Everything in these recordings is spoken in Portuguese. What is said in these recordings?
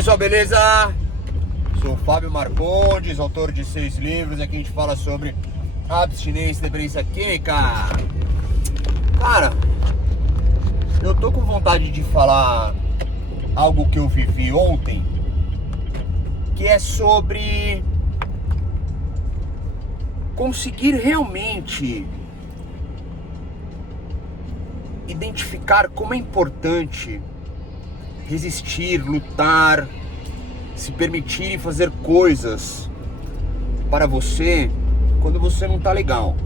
pessoal, beleza? Sou o Fábio Marcondes, autor de 6 livros. Aqui a gente fala sobre abstinência e dependência química. Cara, eu tô com vontade de falar algo que eu vivi ontem, que é sobre conseguir realmente identificar como é importante resistir, lutar, se permitir fazer coisas para você quando você não tá legal.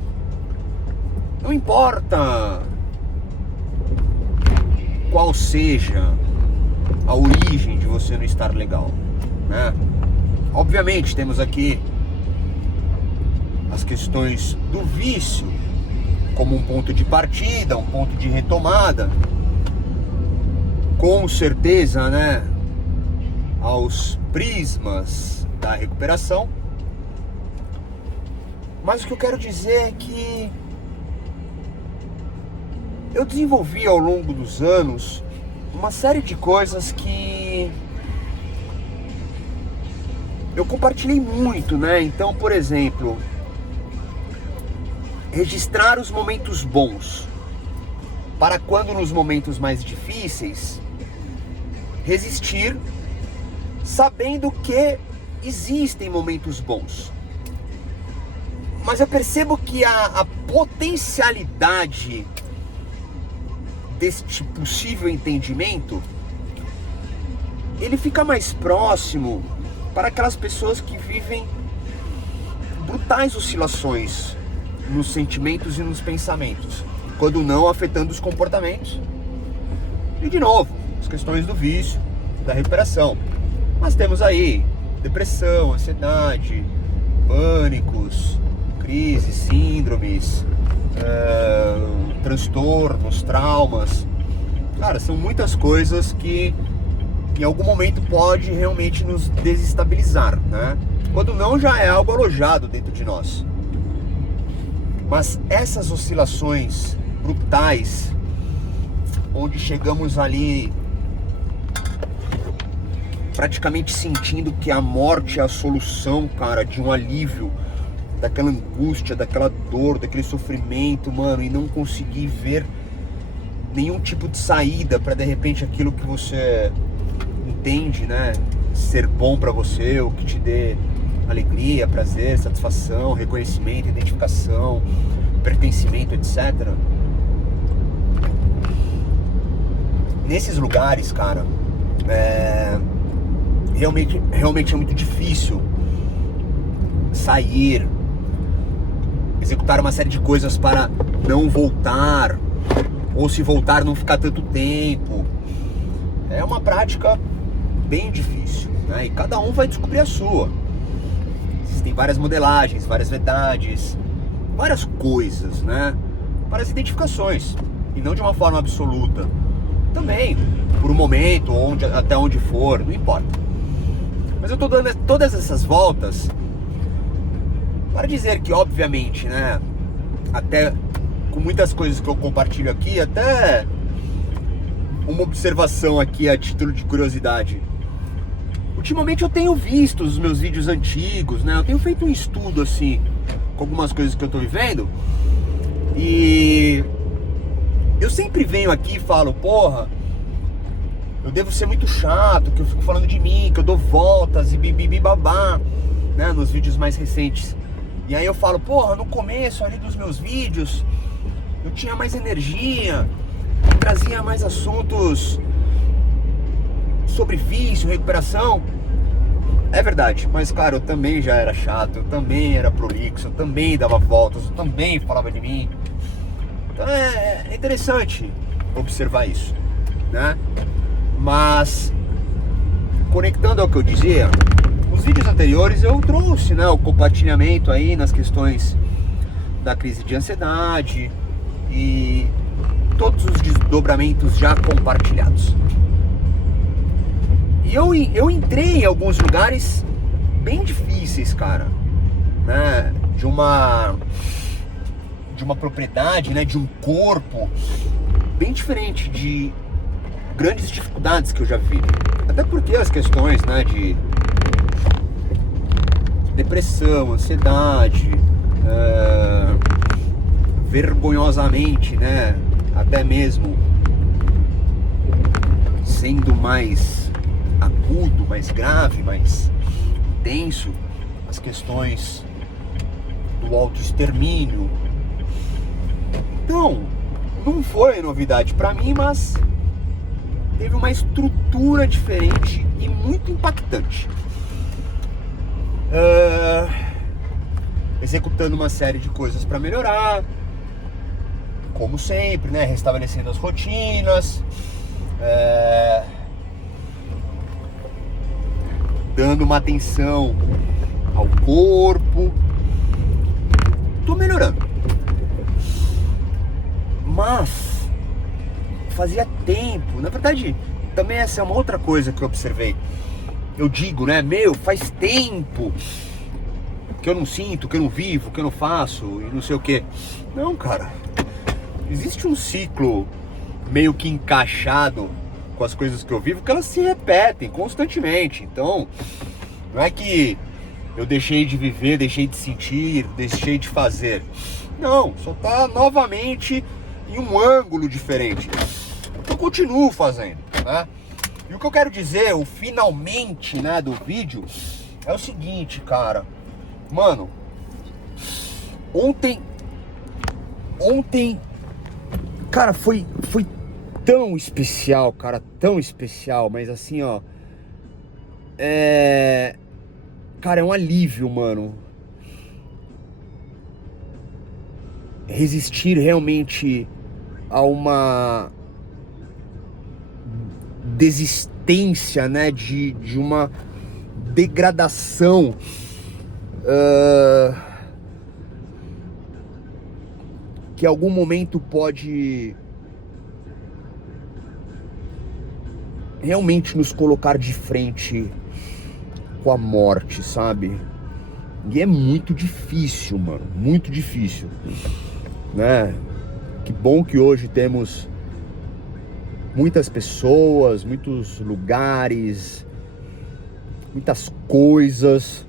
Não importa qual seja a origem de você não estar legal, né? Obviamente temos aqui as questões do vício como um ponto de partida, um ponto de retomada. Com certeza, né, aos prismas da recuperação. Mas o que eu quero dizer é que eu desenvolvi ao longo dos anos uma série de coisas que eu compartilhei muito, né? Então, por exemplo, registrar os momentos bons, para quando nos momentos mais difíceis resistir, sabendo que existem momentos bons. Mas eu percebo que a potencialidade deste possível entendimento, ele fica mais próximo para aquelas pessoas que vivem brutais oscilações nos sentimentos e nos pensamentos, quando não afetando os comportamentos. E de novo, as questões do vício, da recuperação. Mas temos aí depressão, ansiedade, pânicos, crises, síndromes, transtornos, traumas. Cara, são muitas coisas que em algum momento pode realmente nos desestabilizar, né? Quando não, já é algo alojado dentro de nós. Mas essas oscilações brutais, onde chegamos ali praticamente sentindo que a morte é a solução, cara, de um alívio daquela angústia, daquela dor, daquele sofrimento, mano, e não conseguir ver nenhum tipo de saída para de repente aquilo que você entende, né, ser bom para você, o que te dê alegria, prazer, satisfação, reconhecimento, identificação, pertencimento, etc. Nesses lugares, cara, realmente é muito difícil sair, executar uma série de coisas para não voltar, ou se voltar não ficar tanto tempo. É uma prática bem difícil, né? E cada um vai descobrir a sua. Existem várias modelagens, várias verdades, várias coisas, né? Várias identificações, e não de uma forma absoluta. Também, por um momento, até onde for, não importa. Mas eu tô dando todas essas voltas para dizer que, obviamente, né, até com muitas coisas que eu compartilho aqui, até uma observação aqui a título de curiosidade. Ultimamente eu tenho visto os meus vídeos antigos, né, eu tenho feito um estudo, assim, com algumas coisas que eu tô vivendo, e eu sempre venho aqui e falo, porra, eu devo ser muito chato, que eu fico falando de mim, que eu dou voltas e bibibi babá, né, nos vídeos mais recentes. E aí eu falo, porra, no começo ali dos meus vídeos, eu tinha mais energia, trazia mais assuntos sobre vício, recuperação. É verdade, mas cara, eu também já era chato, eu também era prolixo, eu também dava voltas, eu também falava de mim. Então é interessante observar isso, né? Mas, conectando ao que eu dizia, nos vídeos anteriores eu trouxe, né, o compartilhamento aí nas questões da crise de ansiedade e todos os desdobramentos já compartilhados. E eu entrei em alguns lugares bem difíceis, cara, né, de uma propriedade, né, de um corpo bem diferente de grandes dificuldades que eu já vi. Até porque as questões, né, de depressão, ansiedade, vergonhosamente, né, até mesmo sendo mais agudo, mais grave, mais denso, as questões do autoextermínio. Então, não foi novidade para mim, mas teve uma estrutura diferente e muito impactante. Executando uma série de coisas para melhorar, como sempre, né? Restabelecendo as rotinas, dando uma atenção ao corpo. Tô melhorando. Mas fazia tempo, na verdade, também essa é uma outra coisa que eu observei. Eu digo, né, faz tempo que eu não sinto, que eu não vivo, que eu não faço e não sei o que. Não, cara, existe um ciclo meio que encaixado com as coisas que eu vivo, que elas se repetem constantemente. Então, não é que eu deixei de viver, deixei de sentir, deixei de fazer. Não, só tá novamente em um ângulo diferente. Eu continuo fazendo, né? E o que eu quero dizer, o finalmente, né, do vídeo, é o seguinte, cara. Mano, ontem, cara, foi tão especial, cara, tão especial, mas assim, ó, cara, é um alívio, mano, resistir realmente a uma desistência, né, de uma degradação que em algum momento pode realmente nos colocar de frente com a morte, sabe? E é muito difícil, mano, muito difícil, né? Que bom que hoje temos muitas pessoas, muitos lugares, muitas coisas,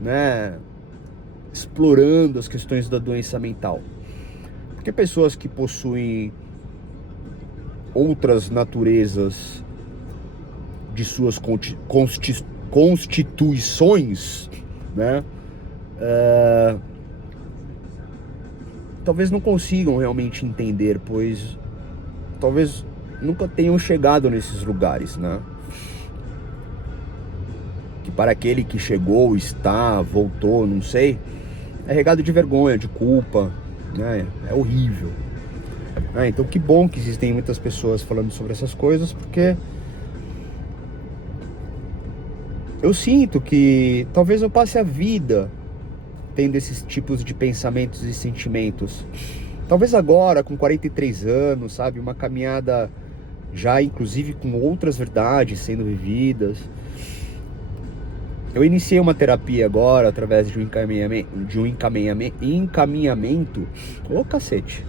né, explorando as questões da doença mental. Porque pessoas que possuem outras naturezas de suas constituições, né, talvez não consigam realmente entender, pois talvez nunca tenham chegado nesses lugares, né? Que para aquele que chegou, está, voltou, não sei, é regado de vergonha, de culpa, né? É horrível. Então que bom que existem muitas pessoas falando sobre essas coisas, porque eu sinto que talvez eu passe a vida tendo esses tipos de pensamentos e sentimentos. Talvez agora, com 43 anos, sabe, uma caminhada já inclusive com outras verdades sendo vividas. Eu iniciei uma terapia agora através de um encaminhamento, ô cacete,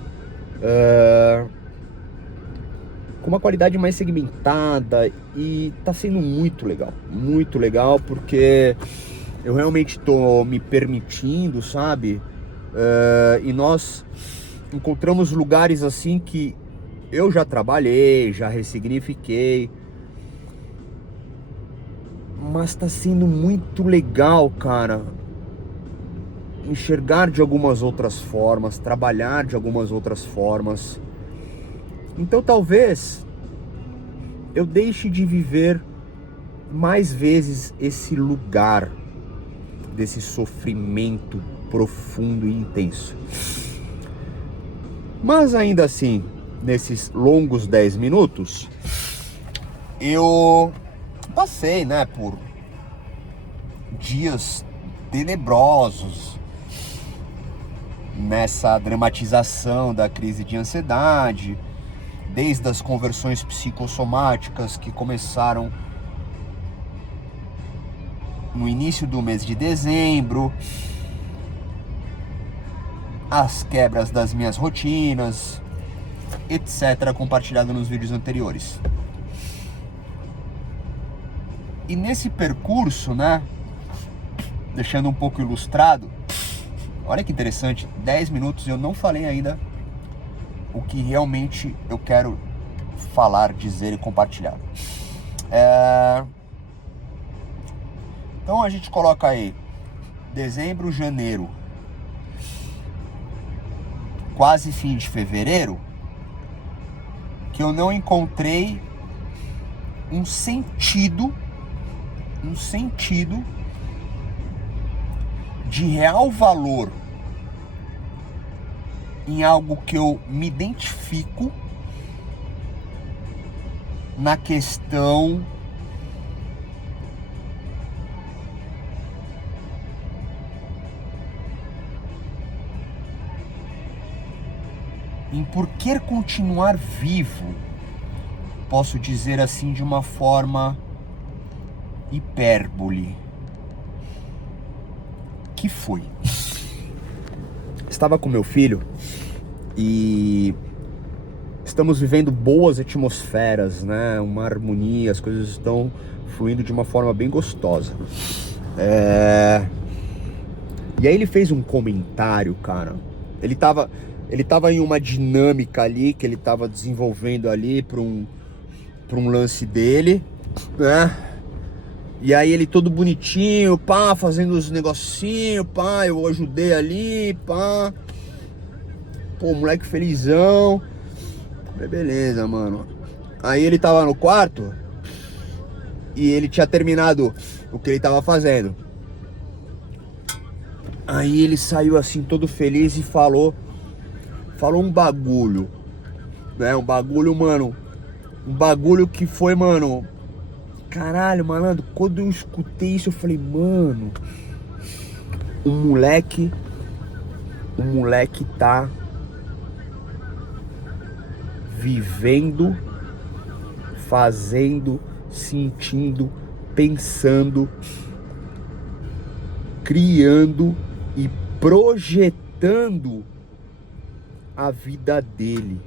com uma qualidade mais segmentada, e tá sendo muito legal, porque eu realmente tô me permitindo, sabe, e nós encontramos lugares assim que eu já trabalhei, já ressignifiquei, mas tá sendo muito legal, cara, enxergar de algumas outras formas, trabalhar de algumas outras formas. Então talvez eu deixe de viver mais vezes esse lugar desse sofrimento profundo e intenso. Mas ainda assim, nesses longos 10 minutos, eu passei, né, por dias tenebrosos nessa dramatização da crise de ansiedade, desde as conversões psicossomáticas que começaram no início do mês de dezembro, as quebras das minhas rotinas, etc., compartilhado nos vídeos anteriores. E nesse percurso, né, deixando um pouco ilustrado, olha que interessante, 10 minutos eu não falei ainda o que realmente eu quero falar, dizer e compartilhar. Então a gente coloca aí dezembro, janeiro, quase fim de fevereiro, que eu não encontrei um sentido de real valor em algo que eu me identifico na questão em por que continuar vivo, posso dizer assim de uma forma hipérbole. Que foi? Estava com meu filho e estamos vivendo boas atmosferas, né? Uma harmonia, as coisas estão fluindo de uma forma bem gostosa. E aí ele fez um comentário, cara. Ele tava em uma dinâmica ali que ele tava desenvolvendo ali para um lance dele, né? E aí ele todo bonitinho, pá, fazendo os negocinhos, pá, eu ajudei ali, pá. Pô, moleque felizão. Falei, beleza, mano. Aí ele tava no quarto e ele tinha terminado o que ele tava fazendo. Aí ele saiu assim todo feliz e falou um bagulho, né? Um bagulho, mano. Um bagulho que foi, mano. Caralho, malandro, quando eu escutei isso eu falei, mano, o moleque tá vivendo, fazendo, sentindo, pensando, criando e projetando a vida dele.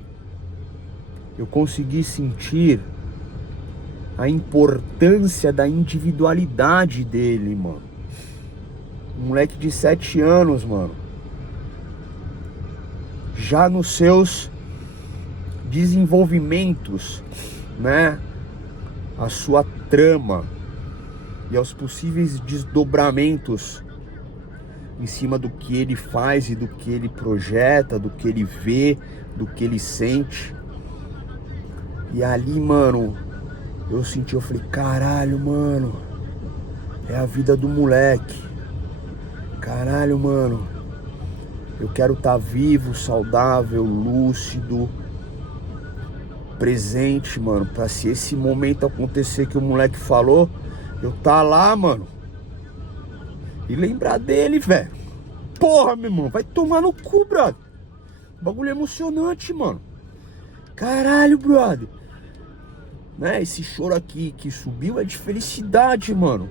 Eu consegui sentir a importância da individualidade dele, mano. Um moleque de 7 anos, mano. Já nos seus desenvolvimentos, né? A sua trama e aos possíveis desdobramentos em cima do que ele faz e do que ele projeta, do que ele vê, do que ele sente. E ali, mano, eu senti, eu falei, caralho, mano, é a vida do moleque. Caralho, mano, eu quero estar vivo, saudável, lúcido, presente, mano, pra se esse momento acontecer que o moleque falou, eu tá lá, mano, e lembrar dele, velho. Porra, meu irmão, vai tomar no cu, brother. Bagulho emocionante, mano. Caralho, brother. Né, esse choro aqui que subiu é de felicidade, mano.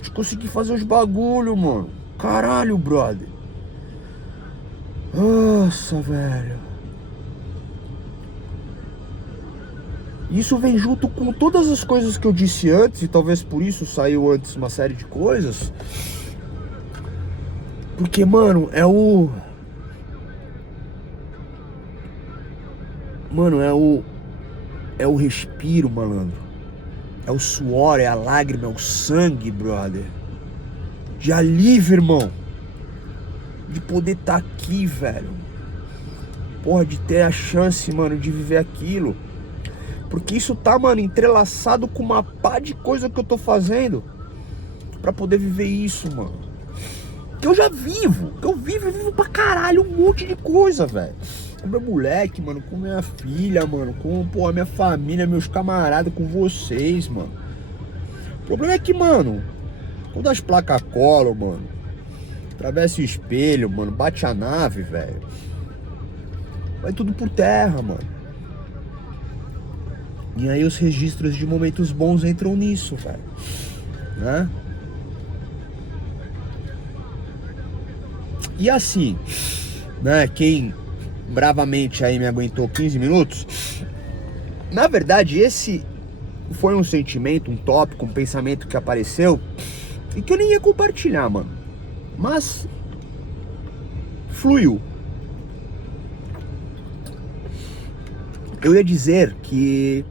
De conseguir fazer os bagulho, mano. Caralho, brother. Nossa, velho. Isso vem junto com todas as coisas que eu disse antes, e talvez por isso saiu antes uma série de coisas. Porque, mano, Mano, é o respiro, malandro. É o suor, é a lágrima, é o sangue, brother. De alívio, irmão. De poder estar aqui, velho. Porra, de ter a chance, mano, de viver aquilo. Porque isso tá, mano, entrelaçado com uma pá de coisa que eu tô fazendo pra poder viver isso, mano. Que eu já vivo. Que eu vivo pra caralho um monte de coisa, velho. Com meu moleque, mano, com minha filha, mano, com, pô, a minha família, meus camaradas, com vocês, mano. O problema é que, mano, quando as placas colam, mano, atravessa o espelho, mano, bate a nave, velho, vai tudo por terra, mano. E aí os registros de momentos bons entram nisso, velho, né? E assim, né, quem bravamente aí me aguentou 15 minutos, na verdade foi um sentimento, um tópico, um pensamento que apareceu e que eu nem ia compartilhar, mano. Mas fluiu. Eu ia dizer que,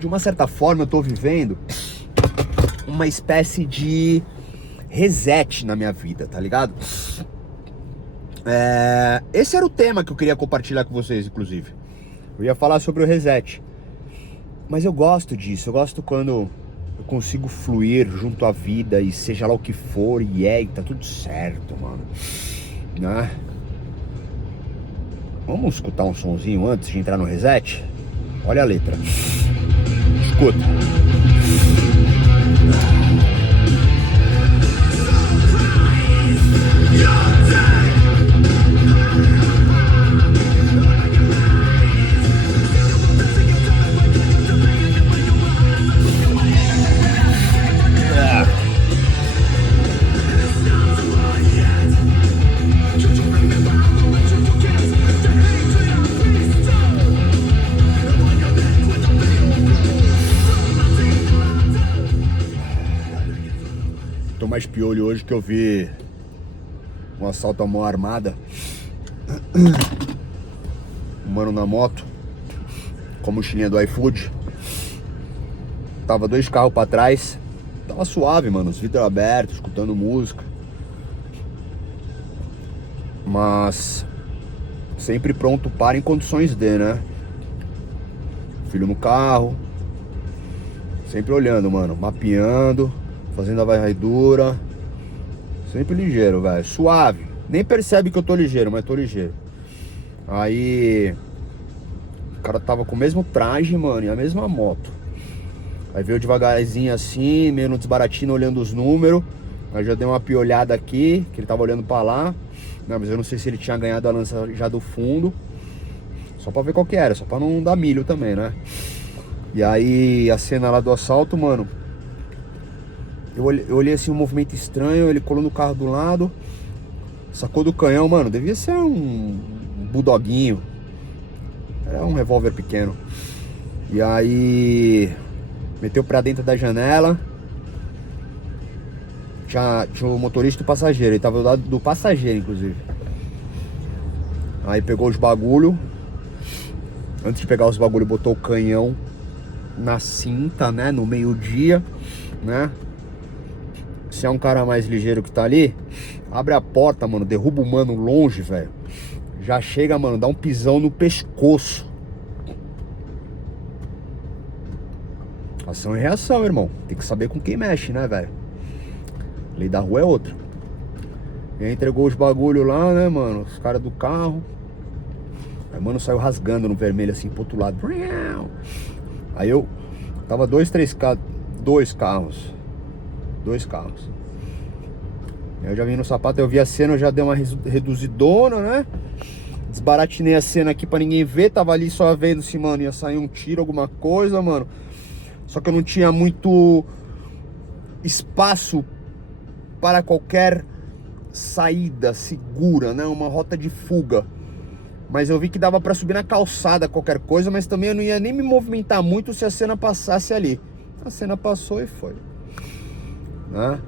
de uma certa forma, eu tô vivendo uma espécie de reset na minha vida, tá ligado? Esse era o tema que eu queria compartilhar com vocês, inclusive. Eu ia falar sobre o reset. Mas eu gosto disso, eu gosto quando eu consigo fluir junto à vida e seja lá o que for, e tá tudo certo, mano. Né? Vamos escutar um sonzinho antes de entrar no reset? Olha a letra. Escuta. Tô mais piolho hoje que eu vi um assalto à mão armada. Um mano na moto, com a mochilinha do iFood. Tava 2 carros pra trás. Tava suave, mano, os vidros abertos, escutando música. Mas sempre pronto para em condições de, né? Filho no carro. Sempre olhando, mano, mapeando, fazendo a varredura. Sempre ligeiro, velho, suave. Nem percebe que eu tô ligeiro, mas tô ligeiro. Aí o cara tava com o mesmo traje, mano, e a mesma moto. Aí veio devagarzinho assim, meio no desbaratino, olhando os números. Aí já dei uma piolhada aqui, que ele tava olhando pra lá. Não, mas eu não sei se ele tinha ganhado a lança já do fundo. Só pra ver qual que era, só pra não dar milho também, né? E aí a cena lá do assalto, mano, eu olhei assim um movimento estranho, ele colou no carro do lado, sacou do canhão, mano, devia ser um bulldoguinho. Era um revólver pequeno. E aí meteu pra dentro da janela. Tinha o motorista e o passageiro, ele tava do lado do passageiro, inclusive. Aí pegou os bagulho. Antes de pegar os bagulho, botou o canhão na cinta, né, no meio-dia, né? Se é um cara mais ligeiro que tá ali, abre a porta, mano, derruba o mano longe, velho. Já chega, mano, dá um pisão no pescoço. Ação e reação, irmão. Tem que saber com quem mexe, né, velho? Lei da rua é outra. E aí entregou os bagulho lá, né, mano? Os caras do carro. Aí, mano, saiu rasgando no vermelho, assim, pro outro lado. Aí eu... Tava dois carros. Aí eu já vim no sapato, eu vi a cena, eu já dei uma reduzidona, né? Desbaratinei a cena aqui pra ninguém ver. Tava ali só vendo se, mano, ia sair um tiro, alguma coisa, mano. Só que eu não tinha muito espaço para qualquer saída segura, né? Uma rota de fuga. Mas eu vi que dava pra subir na calçada qualquer coisa, mas também eu não ia nem me movimentar muito se a cena passasse ali. A cena passou e foi, né?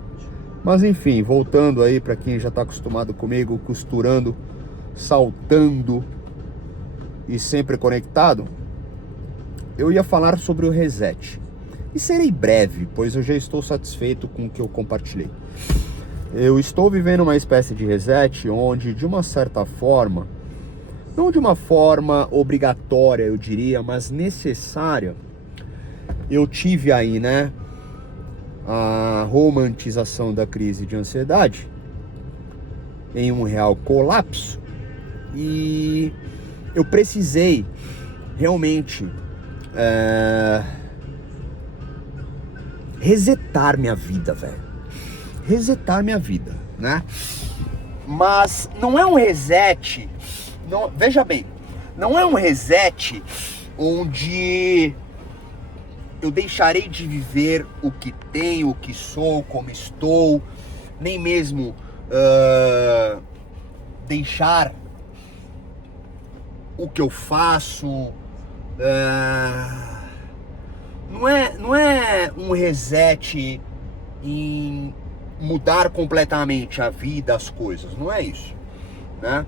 Mas enfim, voltando aí pra quem já tá acostumado comigo, costurando, saltando e sempre conectado, eu ia falar sobre o reset. E serei breve, pois eu já estou satisfeito com o que eu compartilhei. Eu estou vivendo uma espécie de reset onde, de uma certa forma, não de uma forma obrigatória, eu diria, mas necessária, eu tive aí, né, a romantização da crise de ansiedade em um real colapso, e eu precisei realmente resetar minha vida, velho. Resetar minha vida, né? Mas não é um reset, não, veja bem, não é um reset onde eu deixarei de viver o que tenho, o que sou, como estou, nem mesmo deixar o que eu faço, não é um reset em mudar completamente a vida, as coisas, não é isso, né?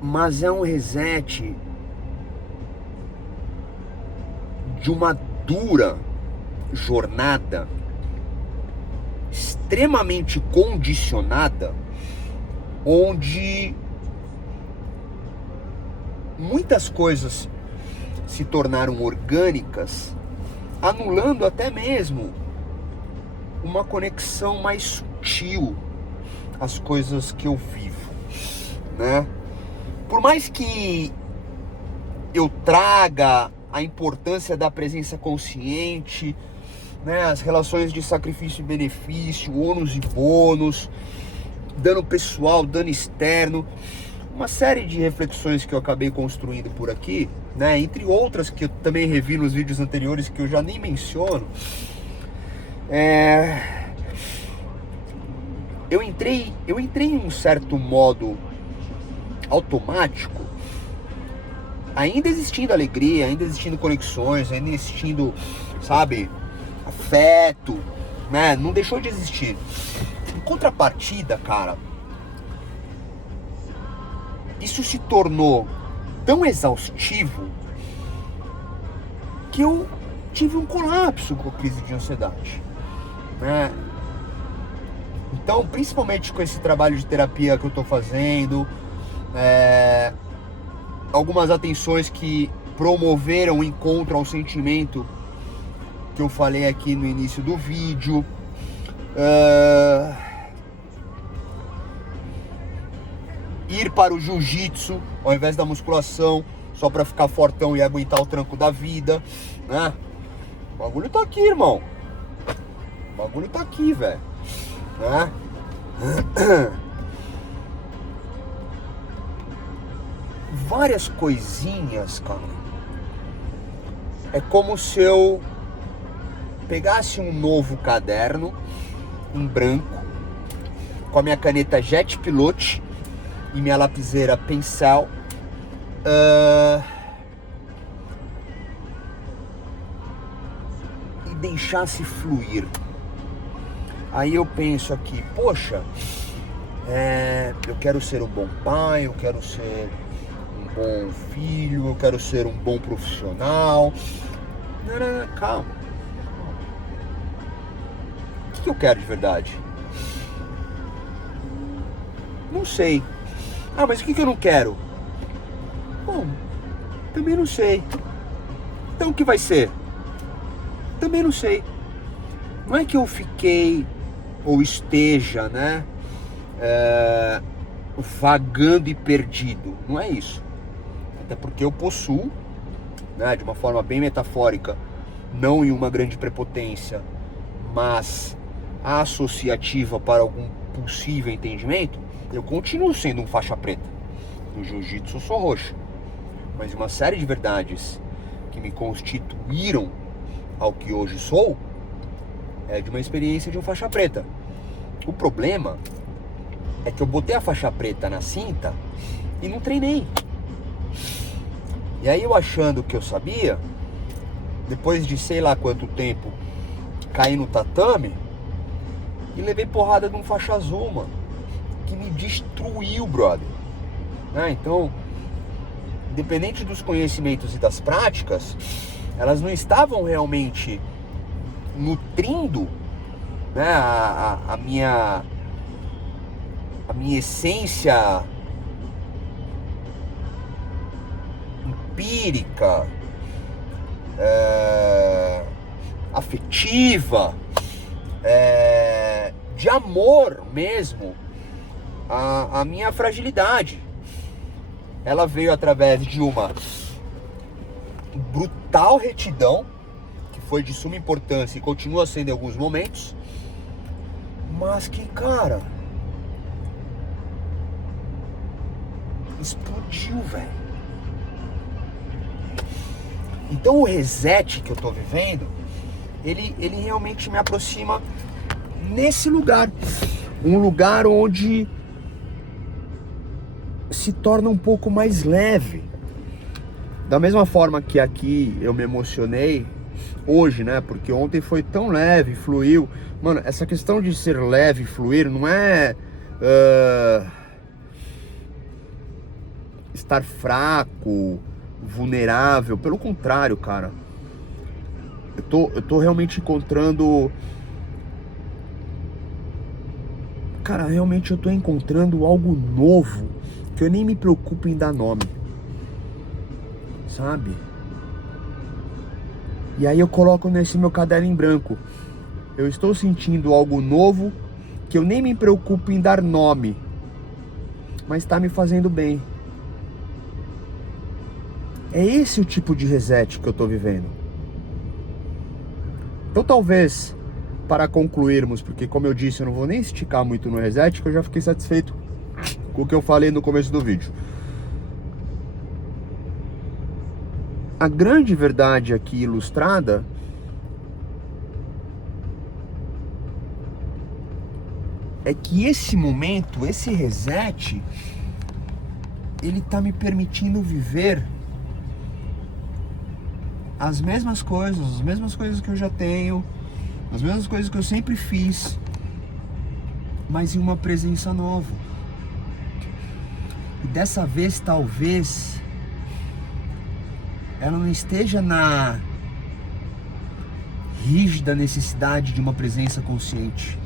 Mas é um reset de uma dura jornada extremamente condicionada, onde muitas coisas se tornaram orgânicas, anulando até mesmo uma conexão mais sutil às coisas que eu vivo, né? Por mais que eu traga a importância da presença consciente, né, as relações de sacrifício e benefício, ônus e bônus, dano pessoal, dano externo, uma série de reflexões que eu acabei construindo por aqui, né, entre outras que eu também revi nos vídeos anteriores que eu já nem menciono. Eu entrei em um certo modo automático, ainda existindo alegria, ainda existindo conexões, ainda existindo, sabe, afeto, né? Não deixou de existir. Em contrapartida, cara, isso se tornou tão exaustivo que eu tive um colapso com a crise de ansiedade, né? Então, principalmente com esse trabalho de terapia que eu tô fazendo, algumas atenções que promoveram o encontro ao sentimento que eu falei aqui no início do vídeo, ir para o jiu-jitsu ao invés da musculação, só para ficar fortão e aguentar o tranco da vida, né? O bagulho tá aqui, irmão. O bagulho tá aqui, velho, né? Várias coisinhas, cara. É como se eu pegasse um novo caderno em branco, com a minha caneta Jet Pilot e minha lapiseira Pincel, e deixasse fluir. Aí eu penso aqui, poxa, eu quero ser um bom pai, eu quero ser um bom filho, eu quero ser um bom profissional. Não, calma. O que eu quero de verdade? Não sei. Ah, mas o que eu não quero? Bom, também não sei. Então o que vai ser? Também não sei. Não é que eu fiquei ou esteja, né, vagando e perdido. Não é isso. Até porque eu possuo, né, de uma forma bem metafórica, não em uma grande prepotência, mas associativa para algum possível entendimento, eu continuo sendo um faixa preta. No jiu-jitsu eu sou roxo. Mas uma série de verdades que me constituíram ao que hoje sou é de uma experiência de um faixa preta. O problema é que eu botei a faixa preta na cinta e não treinei. E aí eu achando que eu sabia, depois de sei lá quanto tempo caí no tatame e levei porrada de um faixa azul, mano, que me destruiu, brother. Então, independente dos conhecimentos e das práticas, elas não estavam realmente nutrindo, né, a minha essência empírica, afetiva, de amor mesmo, a minha fragilidade. Ela veio através de uma brutal retidão, que foi de suma importância e continua sendo em alguns momentos, mas que, cara, explodiu, velho. Então o reset que eu tô vivendo, ele realmente me aproxima nesse lugar. Um lugar onde se torna um pouco mais leve. Da mesma forma que aqui eu me emocionei hoje, né? Porque ontem foi tão leve, fluiu. Mano, essa questão de ser leve, fluir, não é estar fraco, vulnerável. Pelo contrário, cara. Eu tô realmente encontrando... Cara, realmente eu tô encontrando algo novo que eu nem me preocupo em dar nome. Sabe? E aí eu coloco nesse meu caderno em branco. Eu estou sentindo algo novo que eu nem me preocupo em dar nome, mas está me fazendo bem. É esse o tipo de reset que eu estou vivendo. Então talvez, para concluirmos, porque como eu disse, eu não vou nem esticar muito no reset, que eu já fiquei satisfeito com o que eu falei no começo do vídeo. A grande verdade aqui ilustrada é que esse momento, esse reset, ele tá me permitindo viver as mesmas coisas que eu já tenho, as mesmas coisas que eu sempre fiz, mas em uma presença nova. E dessa vez, talvez, ela não esteja na rígida necessidade de uma presença consciente.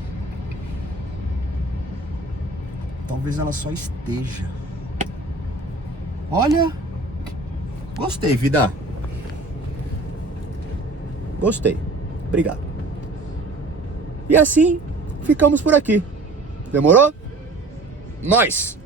Talvez ela só esteja. Olha, gostei, vida. Gostei. Obrigado. E assim, ficamos por aqui. Demorou? Nós!